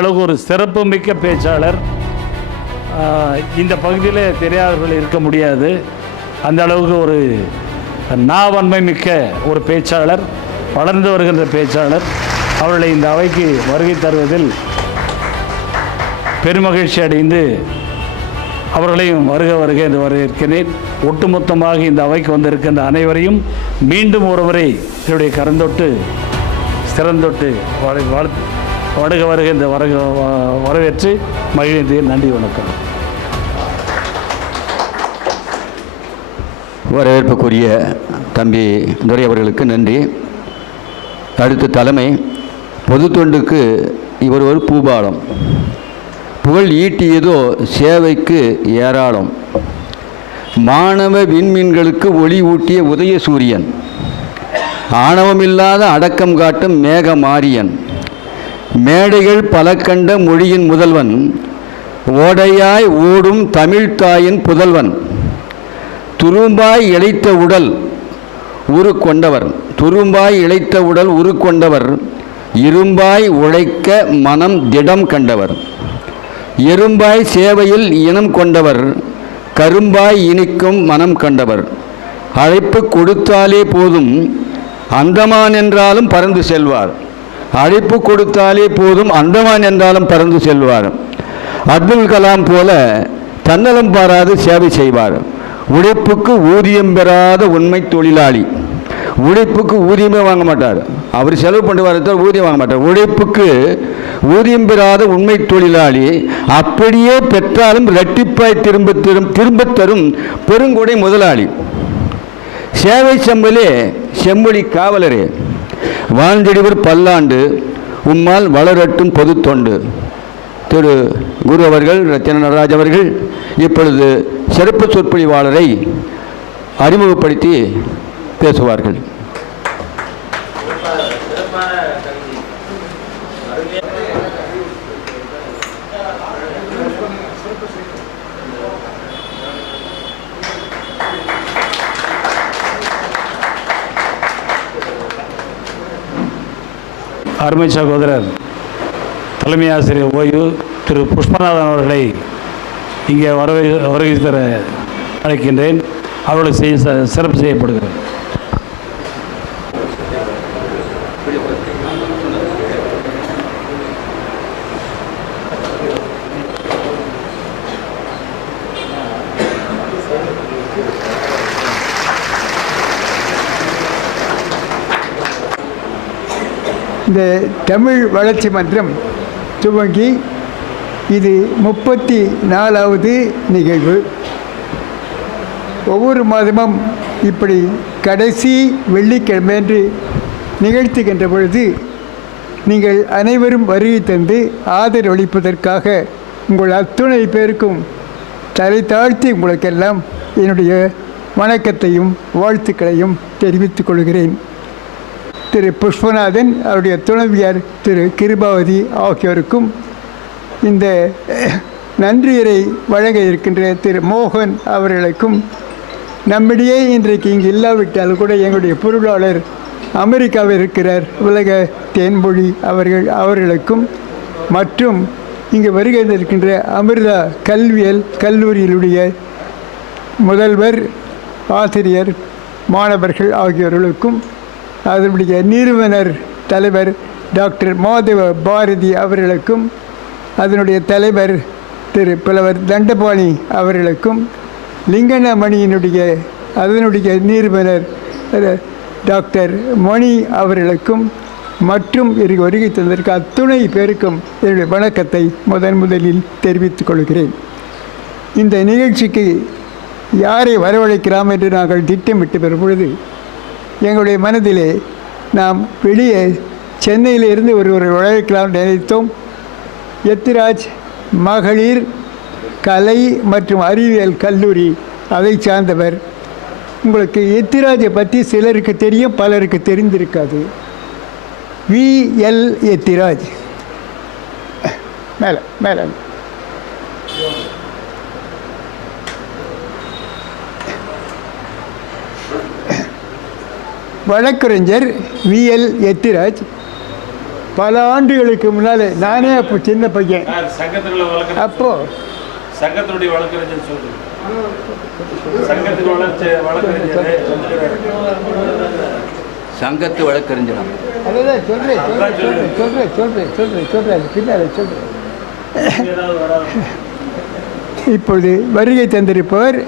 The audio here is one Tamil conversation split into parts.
அளவுக்கு ஒரு சிறப்புமிக்க பேச்சாளர். இந்த பகுதியில் தெரியாதவர்கள் இருக்க முடியாது. அந்த அளவுக்கு ஒரு நாவன்மை மிக்க ஒரு பேச்சாளர் வளர்ந்து வருகின்ற பேச்சாளர். அவர்களை இந்த அவைக்கு வருகை தருவதில் பெருமகிழ்ச்சி அடைந்து அவர்களையும் வருக வருக என்று வரவேற்கிறேன். ஒட்டுமொத்தமாக இந்த அவைக்கு வந்திருக்கின்ற அனைவரையும் மீண்டும் ஒருமுறை என்னுடைய கரந்தொட்டு சிறந்தொட்டு வாழ்த்து வருக வருக இந்த வரக வரவேற்று மகிழ்ந்தேன் நன்றி வணக்கம். வரவேற்புக்குரிய தம்பி துரை அவர்களுக்கு நன்றி. அடுத்த தலைமை பொது தொண்டுக்கு இவர் ஒரு பூபாலம். புகழ் ஈட்டியதோ சேவைக்கு ஏராளம். மாணவ விண்மீன்களுக்கு ஒளி ஊட்டிய உதய சூரியன் ஆணவமில்லாத அடக்கம் காட்டும் மேக மாரியன் மேடைகள் பல கண்ட மொழியின் முதல்வன் ஓடையாய் ஓடும் தமிழ்த்தாயின் புதல்வன் துரும்பாய் இழைத்த உடல் உரு கொண்டவர் துரும்பாய் இழைத்த உடல் உரு கொண்டவர் இரும்பாய் உழைக்க மனம் திடம் கண்டவர் எறும்பாய் சேவையில் இனம் கொண்டவர் கரும்பாய் இனிக்கும் மனம் கண்டவர். அழைப்பு கொடுத்தாலே போதும் அந்தமான் என்றாலும் பறந்து செல்வார். அழைப்பு கொடுத்தாலே போதும் அந்தமான் என்றாலும் பறந்து செல்வார். அப்துல் கலாம் போல தன்னலம் பாராது சேவை செய்வார். உழைப்புக்கு ஊதியம் பெறாத உண்மை தொழிலாளி. உழைப்புக்கு ஊதியமே வாங்க மாட்டார். அவர் செலவு பண்ணுவார் தவிர ஊதியம் வாங்க மாட்டார். உழைப்புக்கு ஊதியம் பெறாத உண்மை தொழிலாளி அப்படியே பெற்றாலும் இரட்டிப்பாய் திரும்ப தரும் திரும்பத் தரும் பெருங்கொடை முதலாளி. சேவை செம்மலே செம்மொழி காவலரே. வாழ்ந்திடுவர் பல்லாண்டு உம்மால் வளரட்டும் பொது தொண்டு. திரு குரு அவர்கள் ரத்தின நடராஜ் அவர்கள் இப்பொழுது சிறப்பு சொற்பொழிவாளரை அறிமுகப்படுத்தி பேசுவார்கள். அருமை சகோதரர் தலைமை ஆசிரியர் ஓய்வு திரு புஷ்பநாதன் அவர்களை இங்கே வரவே வருகை தர அழைக்கின்றேன். அவர்களுக்கு செய்ய ச- சிறப்பு செய்யப்படுகிறது. இந்த தமிழ் வளர்ச்சி மன்றம் துவங்கி இது முப்பத்தி நாலாவது நிகழ்வு. ஒவ்வொரு மாதமும் இப்படி கடைசி வெள்ளிக்கிழமையன்று நிகழ்த்துகின்ற பொழுது நீங்கள் அனைவரும் வருகை தந்து ஆதரவளிப்பதற்காக உங்கள் அத்துணை பேருக்கும் தலை தாழ்த்தி உங்களுக்கெல்லாம் என்னுடைய வணக்கத்தையும் வாழ்த்துக்களையும் தெரிவித்துக் கொள்கிறேன். திரு புஷ்பநாதன் அவருடைய துணைவியார் திரு கிருபாவதி ஆகியோருக்கும் இந்த நன்றியரை வழங்க இருக்கின்ற திரு மோகன் அவர்களுக்கும் நம்மிடையே இன்றைக்கு இங்கு இல்லாவிட்டால் கூட எங்களுடைய பொருளாளர் அமெரிக்காவில் இருக்கிறார் உலக தேன்மொழி அவர்கள் அவர்களுக்கும் மற்றும் இங்கு வருகை இருக்கின்ற அமிர்தா கல்வியல் கல்லூரியிலுடைய முதல்வர் ஆசிரியர் மாணவர்கள் ஆகியோர்களுக்கும் அதனுடைய நிறுவனர் தலைவர் டாக்டர் மாதவ பாரதி அவர்களுக்கும் அதனுடைய தலைவர் திரு புலவர் தண்டபாணி அவர்களுக்கும் லிங்கனமணியினுடைய அதனுடைய நிறுவனர் டாக்டர் மணி அவர்களுக்கும் மற்றும் இருக்கு வருகை தந்திருக்க அத்துணை பேருக்கும் என்னுடைய வணக்கத்தை முதன் முதலில் தெரிவித்துக் கொள்கிறேன். இந்த நிகழ்ச்சிக்கு யாரை வரவழைக்கலாம் என்று நாங்கள் திட்டமிட்டு பெறும் பொழுது எங்களுடைய மனதிலே நாம் வெளியே சென்னையிலிருந்து ஒருவரை உழைக்கலாம் நினைத்தோம். எத்திராஜ் மகளிர் கலை மற்றும் அறிவியல் கல்லூரி அதை சார்ந்தவர். உங்களுக்கு எத்திராஜை பற்றி சிலருக்கு தெரியும் பலருக்கு தெரிந்திருக்காது. வி. எல். எத்திராஜ். மேலே மேலே. வழக்கறிஞர் விஎல் எத்திராஜ். பல ஆண்டுகளுக்கு முன்னாலே நானே அப்போ சின்ன பையன். அப்போ சங்கத்தினுடைய வழக்கறிஞர் சொல்லு சங்கத்துக்கு வளர்ச்சி வழக்கறிஞர் சங்கத்து வழக்கறிஞரம் அதான் சொல்கிறேன் சொல்கிறேன் சொல்கிறேன் சொல்கிறேன் சொல்கிறேன் சொல்கிறேன் பின்னால் சொல்கிறேன் இப்பொழுது வருகை தந்திருப்பவர்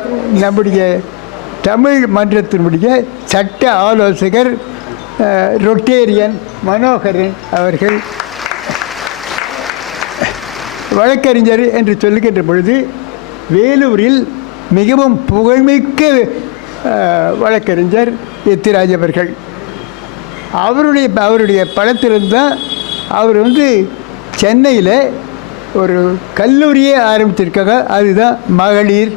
நம்முடைய தமிழ் மன்றத்தினுடைய சட்ட ஆலோசகர் ரொட்டேரியன் மனோகரன் அவர்கள். வழக்கறிஞர் என்று சொல்லுகின்ற பொழுது வேலூரில் மிகவும் புகழ்மிக்க வழக்கறிஞர் எத்திராஜ் அவர்கள். அவருடைய அவருடைய படத்திலிருந்து தான் அவர் வந்து சென்னையில் ஒரு கல்லூரியே ஆரம்பித்திருக்காங்க அதுதான் மகளிர்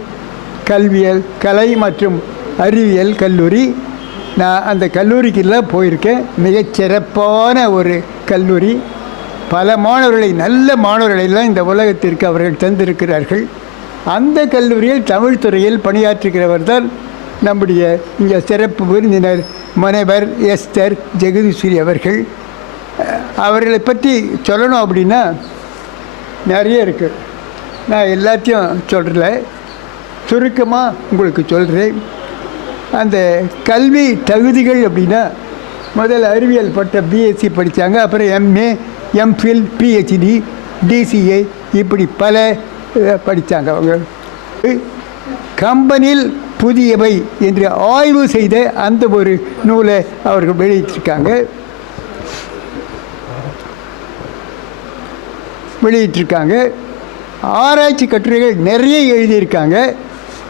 கல்வியல் கலை மற்றும் அறிவியல் கல்லூரி. நான் அந்த கல்லூரிக்கெல்லாம் போயிருக்கேன். மிகச் சிறப்பான ஒரு கல்லூரி. பல மாணவர்களை நல்ல மாணவர்களை எல்லாம் இந்த உலகத்திற்கு அவர்கள் தந்திருக்கிறார்கள். அந்த கல்லூரியில் தமிழ் துறையில் பணியாற்றுகிறவர் தான் நம்முடைய இங்கே சிறப்பு விருந்தினர் மனைவர் எஸ்தர் ஜெகதீஸ்வரி அவர்கள். அவர்களை பற்றி சொல்லணும் அப்படின்னா நிறைய இருக்குது நான் எல்லாத்தையும் சொல்கிறல சுருக்கமாக உங்களுக்கு சொல்கிறேன் அந்த கல்வி தகுதிகள் அப்படின்னா முதல்ல அறிவியல் பட்ட பிஎஸ்சி படித்தாங்க அப்புறம் எம்ஏ எம்ஃபில் பிஹெச்டி டிசிஏ இப்படி பல படித்தாங்க அவங்க. கம்பெனியில் புதியவை என்று ஆய்வு செய்த அந்த ஒரு நூலை அவர்கள் வெளியிட்டிருக்காங்க. வெளியிட்டிருக்காங்க. ஆராய்ச்சி கட்டுரைகள் நிறைய எழுதியிருக்காங்க.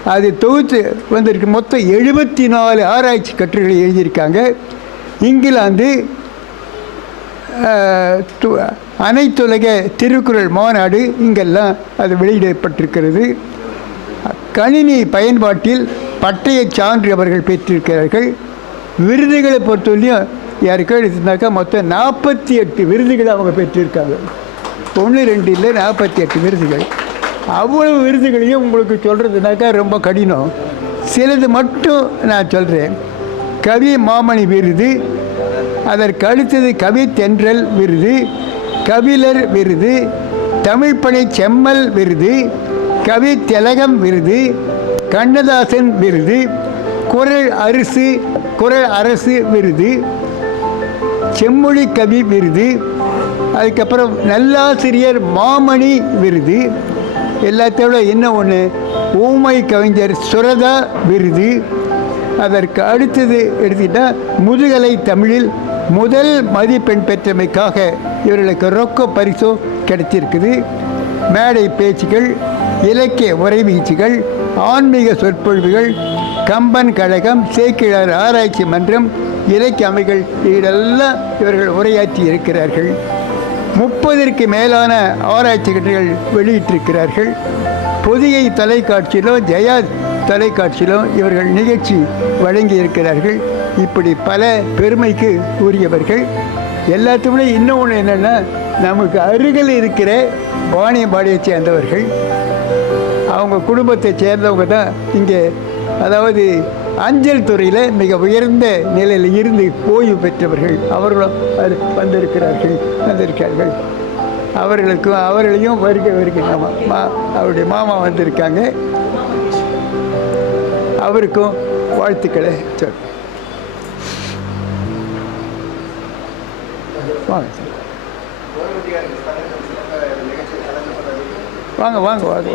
அது தொகுத்து வந்திருக்கு. மொத்தம் எழுபத்தி நாலு ஆராய்ச்சி கட்டுரைகளை எழுதியிருக்காங்க. இங்கிலாந்து து- அனைத்துலக திருக்குறள் மாநாடு இங்கெல்லாம் அது வெளியிடப்பட்டிருக்கிறது. கணினி பயன்பாட்டில் பட்டயச் சான்று அவர்கள் பெற்றிருக்கிறார்கள். விருதுகளை பொறுத்தவரையும் யாருக்கோ எடுத்துனாக்கா மொத்தம் நாற்பத்தி எட்டு விருதுகளை அவங்க பெற்றிருக்காங்க. ஒன்று ரெண்டு இல்லை நாற்பத்தி எட்டு விருதுகள். அவ்வளவு விருதுகளையும் உங்களுக்கு சொல்கிறதுனாக்கா ரொம்ப கடினம். சிலது மட்டும் நான் சொல்கிறேன் கவி மாமணி விருது அதற்கு அடுத்தது கவி தென்றல் விருது கவிழர் விருது தமிழ்ப்பணி செம்மல் விருது கவி திலகம் விருது கண்ணதாசன் விருது குரல் அரசு குரல் அரசு விருது செம்மொழி கவி விருது அதுக்கப்புறம் நல்லாசிரியர் மாமணி விருது எல்லாத்தோட இன்னும் ஒன்று ஊமை கவிஞர் சுரதா விருது. அதற்கு அடுத்தது எடுத்துக்கிட்டால் முதுகலை தமிழில் முதல் மதிப்பெண் பெற்றமைக்காக இவர்களுக்கு ரொக்க பரிசோ கிடைச்சிருக்குது மேடை பேச்சுகள் இலக்கிய உரைவீச்சுகள் ஆன்மீக சொற்பொழிவுகள் கம்பன் கழகம் சேக்கிழார் ஆராய்ச்சி மன்றம் இலக்கிய அமைகள் இதெல்லாம் இவர்கள் உரையாற்றி இருக்கிறார்கள். முப்பதற்கு மேலான ஆராய்ச்சி கட்டுரைகள் வெளியிட்டிருக்கிறார்கள். பொதிகை தொலைக்காட்சியிலும் ஜெயா தொலைக்காட்சியிலும் இவர்கள் நிகழ்ச்சி வழங்கி இருக்கிறார்கள் இப்படி பல பெருமைக்கு உரியவர்கள். எல்லாத்துக்குமே இன்னும் ஒன்று என்னென்னா நமக்கு அருகில் இருக்கிற வாணியம்பாடியை சேர்ந்தவர்கள். அவங்க குடும்பத்தை சேர்ந்தவங்க தான் இங்கே அதாவது அஞ்சல் துறையில் மிக உயர்ந்த நிலையில் இருந்து ஓய்வு பெற்றவர்கள் அவர்களும் அது வந்திருக்கிறார்கள் வந்திருக்கார்கள் அவர்களுக்கும் அவர்களையும் வருகை வருகை. மாமா மா அவருடைய மாமா வந்திருக்காங்க. அவருக்கும் வாழ்த்துக்களை சொல். வாங்க சார். வாங்க வாங்க வாங்க.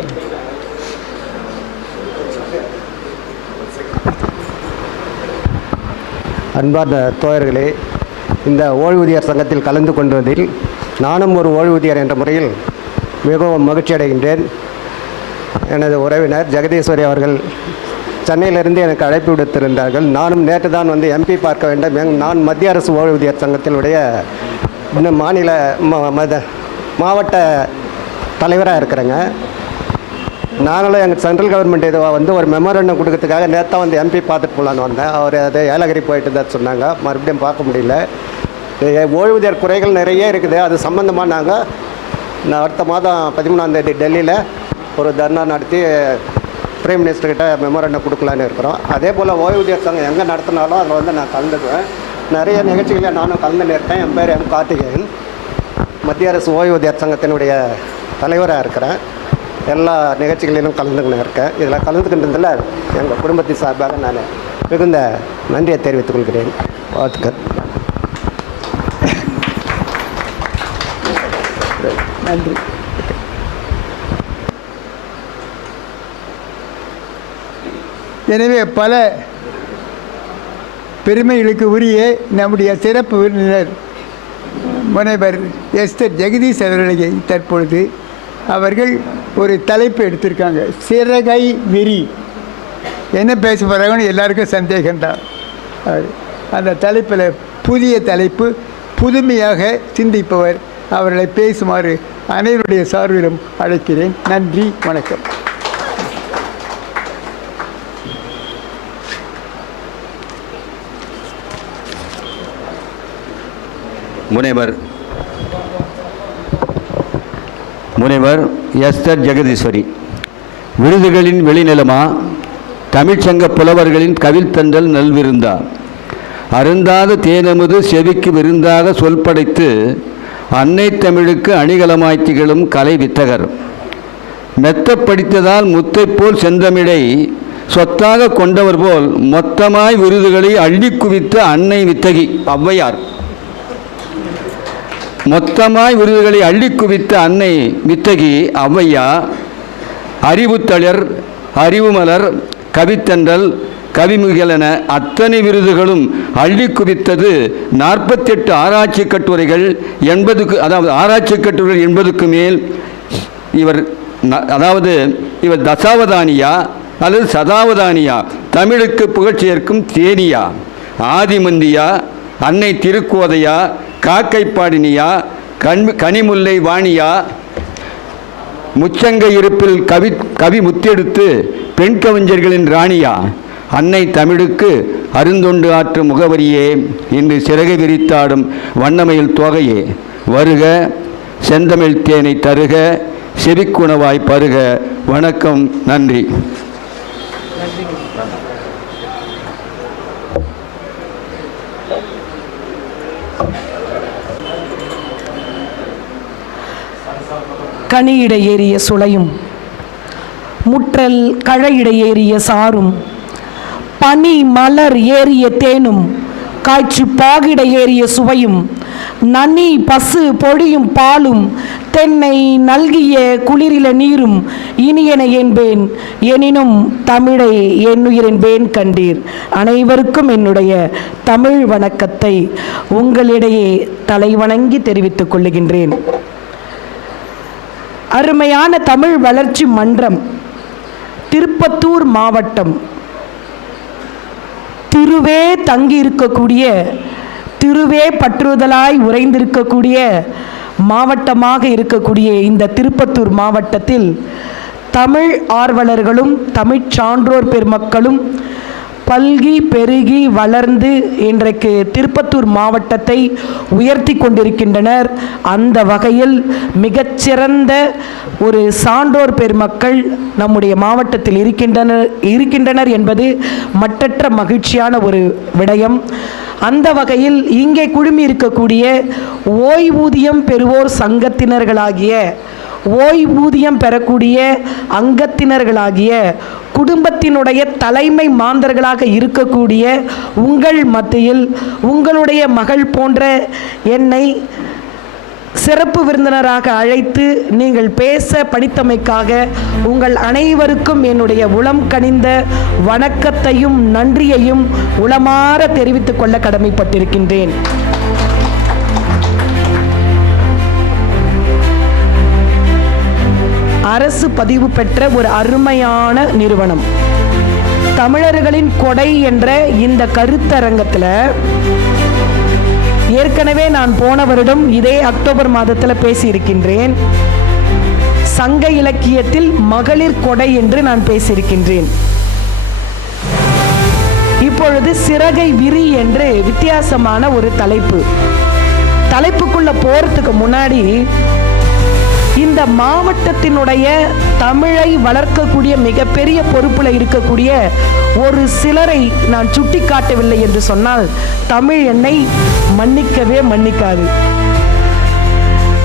அன்பார்ந்த தோழர்களே இந்த ஓய்வூதியர் சங்கத்தில் கலந்து கொண்டதில் நானும் ஒரு ஓய்வூதியர் என்ற முறையில் மிகவும் மகிழ்ச்சி அடைகின்றேன் எனது உறவினர் ஜெகதீஸ்வரி அவர்கள் சென்னையிலிருந்து எனக்கு அழைப்பு விடுத்திருந்தார்கள். நானும் நேற்று தான் வந்து எம்பி பார்க்க வேண்டும். எங் நான் மத்திய அரசு ஓய்வூதியர் சங்கத்தினுடைய இன்னும் மாநில ம- மத- மாவட்ட தலைவராக இருக்கிறேங்க. நாங்களும் எங்கள் சென்ட்ரல் கவர்மெண்ட் இதை வந்து ஒரு மெமரண்டம் கொடுக்கறதுக்காக நேற்று வந்து எம்பி பார்த்துட்டு போகலான்னு வந்தேன். அவர் அது ஏலகிரி போயிட்டு இருந்தார் சொன்னாங்க. மறுபடியும் பார்க்க முடியல. ஓய்வூதியர் குறைகள் நிறைய இருக்குது. அது சம்மந்தமாக நாங்கள் நான் அடுத்த மாதம் பதிமூணாந்தேதி டெல்லியில் ஒரு தர்ணா நடத்தி பிரைம் மினிஸ்டர்கிட்ட மெமரண்டம் கொடுக்கலான்னு இருக்கிறோம். அதே போல் ஓய்வூதியர் சங்கம் எங்கே நடத்தினாலும் அதில் வந்து நான் கலந்துக்குவேன். நிறைய நிகழ்ச்சிகளில் நானும் கலந்துன்னு இருக்கேன் என் பேர் எம் கார்த்திகேயன். மத்திய அரசு ஓய்வூதியர் சங்கத்தினுடைய தலைவராக இருக்கிறேன். எல்லா நிகழ்ச்சிகளிலும் கலந்துக்கின்னு இருக்கேன் இதில் கலந்துக்கின்றதில் எங்கள் குடும்பத்தின் சார்பாக நான் மிகுந்த நன்றியை தெரிவித்துக் கொள்கிறேன். வாழ்த்துக்கள். நன்றி. எனவே பல பெருமைகளுக்கு உரிய நம்முடைய சிறப்பு விருந்தினர் முனைவர் எஸ்தர் ஜெகதீஷ் அவர்களை தற்பொழுது அவர்கள் ஒரு தலைப்பு எடுத்திருக்காங்க. சிறகை விரி என்ன பேச போகிறாங்கன்னு எல்லாருக்கும் சந்தேகம்தான். அந்த தலைப்பில் புதிய தலைப்பு புதுமையாக சிந்திப்பவர் அவர்களை பேசுமாறு அனைவருடைய சார்பிலும் அழைக்கிறேன். நன்றி வணக்கம். முனைவர் முனைவர் எஸ்தர் ஜெகதீஸ்வரி. விருதுகளின் வெளிநிலமா தமிழ்ச்சங்க புலவர்களின் கவிழ்த்தன்றல் நல்விருந்தா. அருந்தாத தேனமுது செவிக்கு விருந்தாக சொல் படைத்து அன்னை தமிழுக்கு அணிகலமாய் திகழும் கலை வித்தகர். மெத்த படித்ததால் முத்தைப் போல் செந்தமிழை சொத்தாக கொண்டவர் போல் மொத்தமாய் விருதுகளை அள்ளி குவித்த அன்னை வித்தகி ஔவையார். மொத்தமாய் விருதுகளை அள்ளி குவித்த அன்னை வித்தகி ஔவையா அறிவுத்தளர் அறிவுமலர் கவித்தன்றல் கவிமுகில் என அத்தனை விருதுகளும் அள்ளி குவித்தது நாற்பத்தெட்டு ஆராய்ச்சி கட்டுரைகள் எண்பதுக்கு அதாவது ஆராய்ச்சி கட்டுரைகள் எண்பதுக்கு மேல் இவர் அதாவது இவர் தசாவதானியா அல்லது சதாவதானியா தமிழுக்கு புகழ் சேர்க்கும் தேனியா ஆதிமந்தியா அன்னை திருக்கோதையா காக்கைப்பாடினியா கண் கனிமுல்லை வாணியா முச்சங்க இருப்பில் கவி கவி முத்தெடுத்து பெண் கவிஞர்களின் ராணியா அன்னை தமிழுக்கு அருந்தொண்டு ஆற்றும் முகவரியே இன்று சிறகை விரித்தாடும் வண்ணமயில் தோகையே வருக செந்தமிழ் தேனை தருக செவிக்குணவாய் பருக வணக்கம் நன்றி. கனியிட ஏறிய சுளையும் முற்றல் கழையிட ஏறிய சாரும் பனி மலர் ஏறிய தேனும் காய்ச்சி பாகிட ஏறிய சுவையும் நனி பசு பொழியும் பாலும் தென்னை நல்கிய குளிரில நீரும் இனியன என்பேன் எனினும் தமிழை என்னுயிரென்பேன் கண்டீர். அனைவருக்கும் என்னுடைய தமிழ் வணக்கத்தை உங்களிடையே தலைவணங்கி தெரிவித்துக் கொள்ளுகின்றேன். அருமையான தமிழ் வளர்ச்சி மன்றம் திருப்பத்தூர் மாவட்டம். திருவே தங்கி இருக்கக்கூடிய திருவே பற்றுதலாய் உறைந்திருக்கக்கூடிய மாவட்டமாக இருக்கக்கூடிய இந்த திருப்பத்தூர் மாவட்டத்தில் தமிழ் ஆர்வலர்களும் தமிழ்ச் சான்றோர் பெருமக்களும் பல்கி பெருகி வளர்ந்து இன்றைக்கு திருப்பத்தூர் மாவட்டத்தை உயர்த்தி கொண்டிருக்கின்றனர். அந்த வகையில் மிகச்சிறந்த ஒரு சான்றோர் பெருமக்கள் நம்முடைய மாவட்டத்தில் இருக்கின்றனர் இருக்கின்றனர் என்பது மற்றற்ற மகிழ்ச்சியான ஒரு விடயம். அந்த வகையில் இங்கே குழுமி இருக்கக்கூடிய ஓய்வூதியம் பெறுவோர் சங்கத்தினர்களாகிய ஓய்வூதியம் பெறக்கூடிய அங்கத்தினர்களாகிய குடும்பத்தினுடைய தலைமை மாந்தர்களாக இருக்கக்கூடிய உங்கள் மத்தியில் உங்களுடைய மகள் போன்ற என்னை சிறப்பு விருந்தினராக அழைத்து நீங்கள் பேச படித்தமைக்காக உங்கள் அனைவருக்கும் என்னுடைய உளம் கனிந்த வணக்கத்தையும் நன்றியையும் உளமாற தெரிவித்துக் கொள்ள கடமைப்பட்டிருக்கின்றேன். அரசு பதிவு பெற்ற ஒரு அருமையான நிறுவனம். தமிழர்களின் கொடை என்ற இந்த கருத்தரங்கத்தில் ஏற்கனவே நான் போன வருடம் இதே அக்டோபர் மாதத்தில் பேசியிருக்கின்றேன். சங்க இலக்கியத்தில் மகளிர் கொடை என்று நான் பேசியிருக்கின்றேன். இப்பொழுது சிறகை விரி என்று வித்தியாசமான ஒரு தலைப்பு. தலைப்புக்குள்ள போறதுக்கு முன்னாடி இந்த மாவட்டத்தினுடைய தமிழை வளர்க்கக்கூடிய மிகப்பெரிய பொறுப்புல இருக்கக்கூடிய ஒரு சிலரை நான் சுட்டி காட்டவில்லை என்று சொன்னால் தமிழ் என்னை மன்னிக்கவே மன்னிக்காது.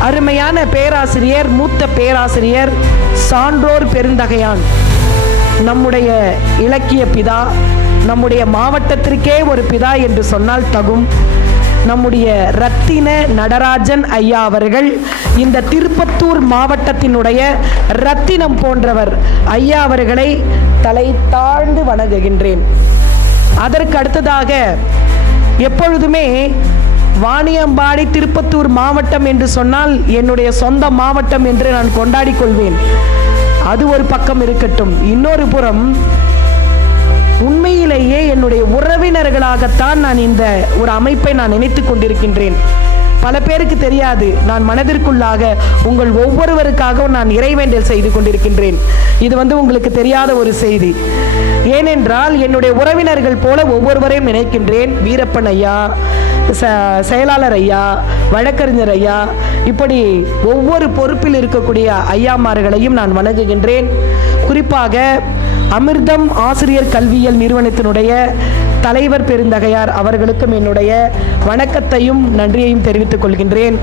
அருமையான பேராசிரியர் மூத்த பேராசிரியர் சான்றோர் பெருந்தகையான் நம்முடைய இலக்கிய பிதா நம்முடைய மாவட்டத்திற்கே ஒரு பிதா என்று சொன்னால் தகும். நம்முடைய ரத்தின நடராஜன் ஐயா அவர்கள் இந்த திருப்பத்தூர் மாவட்டத்தினுடைய ரத்தினம் போன்றவர் ஐயா அவர்களை தலை தாழ்ந்து வணங்குகின்றேன். அதற்கு அடுத்ததாக எப்பொழுதுமே வாணியம்பாடி திருப்பத்தூர் மாவட்டம் என்று சொன்னால் என்னுடைய சொந்த மாவட்டம் என்று நான் கொண்டாடி கொள்வேன். அது ஒரு பக்கம் இருக்கட்டும். இன்னொரு புறம் உண்மையிலேயே என்னுடைய உறவினர்களாகத்தான் நான் இந்த ஒரு அமைப்பை நான் நினைத்து கொண்டிருக்கின்றேன். பல பேருக்கு தெரியாது நான் மனதிற்குள்ளாக உங்கள் ஒவ்வொருவருக்காகவும் நான் இறைவேண்டல் செய்து கொண்டிருக்கின்றேன். இது வந்து உங்களுக்கு தெரியாத ஒரு செய்தி. ஏனென்றால் என்னுடைய உறவினர்கள் போல ஒவ்வொருவரையும் நினைக்கின்றேன் வீரப்பன் ஐயா ச செயலாளர் ஐயா வழக்கறிஞர் ஐயா இப்படி ஒவ்வொரு பொறுப்பில் இருக்கக்கூடிய ஐயாமார்களையும் நான் வணங்குகின்றேன். குறிப்பாக அமிர்தம் ஆசிரியர் கல்வியியல் நிறுவனத்தினுடைய தலைவர் பெருந்தகையார் அவர்களுக்கும் என்னுடைய வணக்கத்தையும் நன்றியையும் தெரிவித்துக் கொள்கின்றேன்.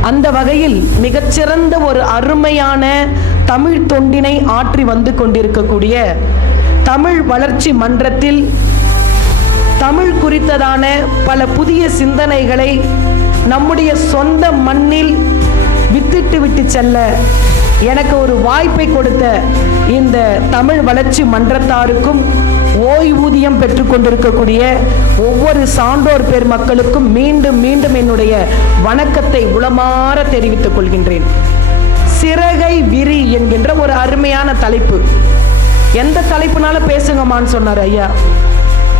அந்த வகையில் மிகச்சிறந்த ஒரு அருமையான தமிழ் தொண்டினை ஆற்றி வந்து கொண்டிருக்கக்கூடிய தமிழ் வளர்ச்சி மன்றத்தில் தமிழ் குறித்ததான பல புதிய சிந்தனைகளை நம்முடைய சொந்த மண்ணில் வித்திட்டு விட்டு செல்ல எனக்கு ஒரு வாய்ப்பை கொடுத்த இந்த தமிழ் வளர்ச்சி மன்றத்தாருக்கும் ஓய்வூதியம் பெற்றுக்கொண்டிருக்கக்கூடிய ஒவ்வொரு சான்றோர் பேர் மக்களுக்கும் மீண்டும் மீண்டும் என்னுடைய வணக்கத்தை உளமாற தெரிவித்துக் கொள்கின்றேன். சிறகை விரி என்கின்ற ஒரு அருமையான தலைப்பு. எந்த தலைப்புனால பேசுங்கம்மான்னு சொன்னார் ஐயா.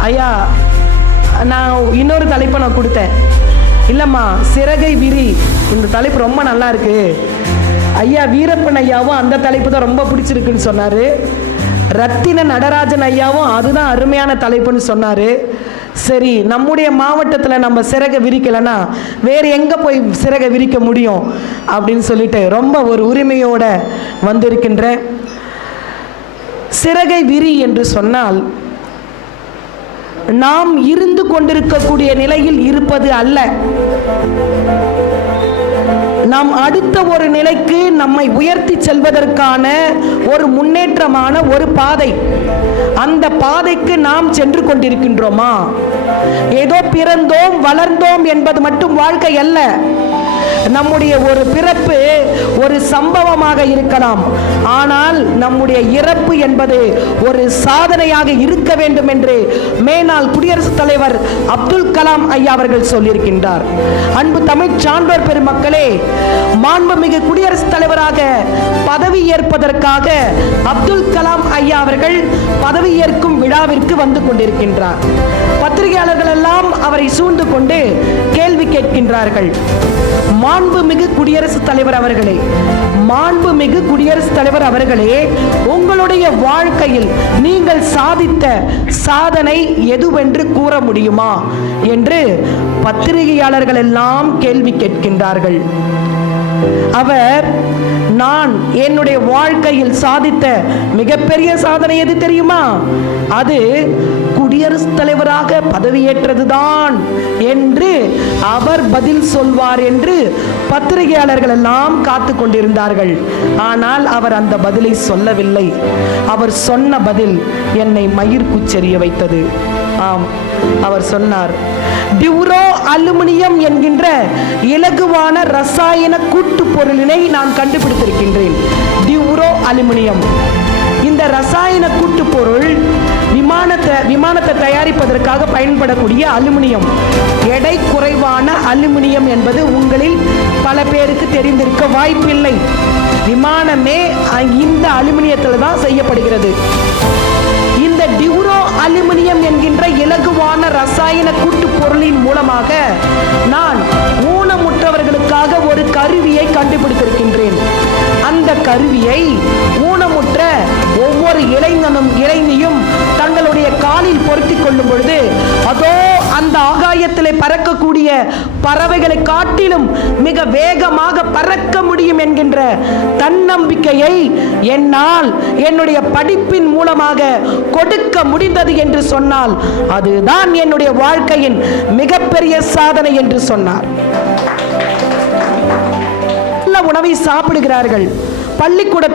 ஐயா நான் இன்னொரு தலைப்பை நான் கொடுத்தேன். இல்லைம்மா சிறகை விரி. இந்த தலைப்பு ரொம்ப நல்லா இருக்கு. ஐயா வீரப்பன் ஐயாவும் அந்த தலைப்பு தான் ரொம்ப பிடிச்சிருக்குன்னு சொன்னார். ரத்தின நடராஜன் ஐயாவும் அதுதான் அருமையான தலைப்புன்னு சொன்னார். சரி நம்முடைய மாவட்டத்தில் நம்ம சிறகை விரிக்கலைன்னா வேறு எங்கே போய் சிறகை விரிக்க முடியும் அப்படின்னு சொல்லிட்டு ரொம்ப ஒரு உரிமையோடு வந்திருக்கின்ற சிறகை விரி என்று சொன்னால் நாம் இருந்து கொண்டிருக்கக்கூடிய நிலையில் இருப்பது அல்ல. நாம் அடுத்த ஒரு நிலைக்கு நம்மை உயர்த்தி செல்வதற்கான ஒரு முன்னேற்றமான ஒரு பாதை. அந்த பாதைக்கு நாம் சென்று கொண்டிருக்கின்றோமா? ஏதோ பிறந்தோம் வளர்ந்தோம் என்பது மட்டும் வாழ்க்கை அல்ல. நம்முடைய ஒரு பிறப்பு ஒரு சம்பவமாக இருக்கலாம். ஆனால் நம்முடைய இறப்பு என்பது ஒரு சாதனையாக இருக்க வேண்டும் என்று மேனால் குடியரசுத் தலைவர் அப்துல் கலாம் ஐயா அவர்கள் சொல்லியிருக்கின்றார். அன்பு தமிழ் சான்றோர் பெருமக்களே மாண்புமிகு குடியரசுத் தலைவராக பதவி ஏற்பதற்காக அப்துல் கலாம் ஐயா அவர்கள் பதவி ஏற்கும் விழாவிற்கு வந்து கொண்டிருக்கின்றார். பத்திரிகையாளர்கள் எல்லாம் அவரை சூழ்ந்து கொண்டு இருக்கின்றார்கள். மாண்புமிகு குடியரசுத் தலைவர் அவர்களே மாண்புமிகு குடியரசுத் தலைவர் அவர்களே உங்களுடைய வாழ்க்கையில் நீங்கள் சாதித்த சாதனை எதுவென்று கூற முடியுமா என்று பத்திரிகையாளர்கள் எல்லாம் கேள்வி கேட்கின்றார்கள். அவர் நான் என்னுடைய வாழ்க்கையில் சாதித்த மிகப்பெரிய சாதனை எது தெரியுமா? அது குடியரசுத் தலைவராக பதவியேற்றதுதான் என்று அவர் பதில் சொல்வார் என்று பத்திரிகையாளர்கள் எல்லாம் காத்து கொண்டிருந்தார்கள். ஆனால் அவர் அந்த பதிலை சொல்லவில்லை. அவர் சொன்ன பதில் என்னை மயிர்குச்செறிய வைத்தது. ஆம் அவர் சொன்னார் டியூரோ அலுமினியம் என்கின்ற இலகுவான ரசாயன கூட்டு பொருளினை நான் கண்டுபிடித்திருக்கின்றேன். Duro aluminium. இந்த ரசாயன கூட்டு பொருள் விமானத்தை விமானத்தை தயாரிப்பதற்காக பயன்படக்கூடிய அலுமினியம். எடை குறைவான அலுமினியம் என்பது உங்களில் பல பேருக்கு தெரிந்திருக்க வாய்ப்பில்லை. விமானமே இந்த அலுமினியத்தில் தான் செய்யப்படுகிறது. இந்த டியூரோ அலுமினியம் என்கின்ற இலகுவான ரசாயன கூட்டு பொருளின் மூலமாக நான் ஊனமுற்றவர்களுக்காக ஒரு கருவியை கண்டுபிடித்திருக்கின்றேன். அந்த கருவியை ஊனமுற்ற ஒவ்வொரு இளைஞனும் இளைஞியும் தங்களுடைய காலில் பொருத்தி கொள்ளும் பொழுது அதோ அந்த ஆகாயத்திலே பறக்கக்கூடிய பறவைகளை காட்டிலும் மிக வேகமாக பறக்க முடியும் என்கின்ற தன்னம்பிக்கையை என்னால் என்னுடைய படிப்பின் மூலமாக கொடுக்க முடிந்தது என்று சொன்னால் அதுதான் என்னுடைய வாழ்க்கையின் மிகப்பெரிய சாதனை என்று சொன்னார். நல்ல உணவை சாப்பிடுகிறார்கள். பள்ளிக்கூடத்தில்